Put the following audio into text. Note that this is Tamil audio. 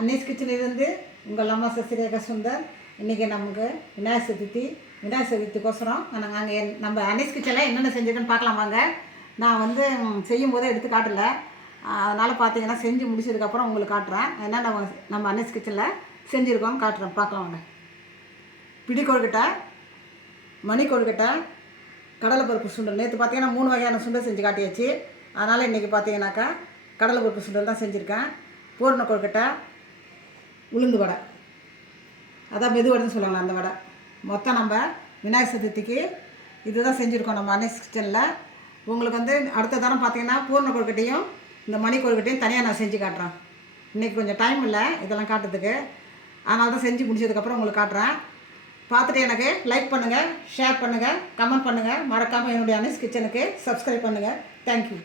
அனீஸ் கிச்சனிலிருந்து உங்கள் அம்மா சசிரேகா சுந்தர். இன்றைக்கி நமக்கு விநாயகர் சதுர்த்தி. விநாயகர் சதுர்த்திக்கோசரம். நாங்கள் அங்கே நம்ம அனீஸ் கிச்சனில் என்னென்ன செஞ்சுருக்கேன்னு பார்க்கலாம் வாங்க. நான் வந்து செய்யும் போதே எடுத்து காட்டல. அதனால் பார்த்தீங்கன்னா செஞ்சு முடிச்சதுக்கப்புறம் உங்களுக்கு காட்டுறேன். ஏன்னா நம்ம நம்ம அனீஸ் கிச்சனில் செஞ்சுருக்கோம். காட்டுறேன். பார்க்கலாம் வாங்க. பிடி கொழுக்கட்டை மணி கொழுக்கட்டை கடலைப்பருப்பு சுண்டல். நேற்று பார்த்தீங்கன்னா மூணு வகையான சுண்டல் செஞ்சு காட்டியாச்சு. அதனால் இன்றைக்கி பார்த்தீங்கன்னாக்கா கடலைப்பருப்பு சுண்டல் தான் செஞ்சுருக்கேன். பூரண கொழுக்கட்டை உளுந்து வடை. அதான் மெதுவடைன்னு வடைன்னு அந்த வடை. மொத்தம் நம்ம விநாயகர் சதுர்த்திக்கு இதுதான் செஞ்சுருக்கோம் நம்ம அன்னை கிச்சனில். உங்களுக்கு வந்து அடுத்த தரம் பார்த்தீங்கன்னா பூர்ண கொழுக்கட்டையும் இந்த மணி கொழுக்கட்டையும் தனியாக நான் செஞ்சு காட்டுறேன். இன்றைக்கி கொஞ்சம் டைம் இல்லை இதெல்லாம் காட்டுறதுக்கு. அதனால தான் செஞ்சு முடிச்சதுக்கப்புறம் உங்களுக்கு காட்டுறேன். பார்த்துட்டு எனக்கு லைக் பண்ணுங்கள் ஷேர் பண்ணுங்கள் கமெண்ட் பண்ணுங்கள் மறக்காமல் என்னுடைய அனைஸ் கிச்சனுக்கு சப்ஸ்கிரைப் பண்ணுங்கள் தேங்க்யூ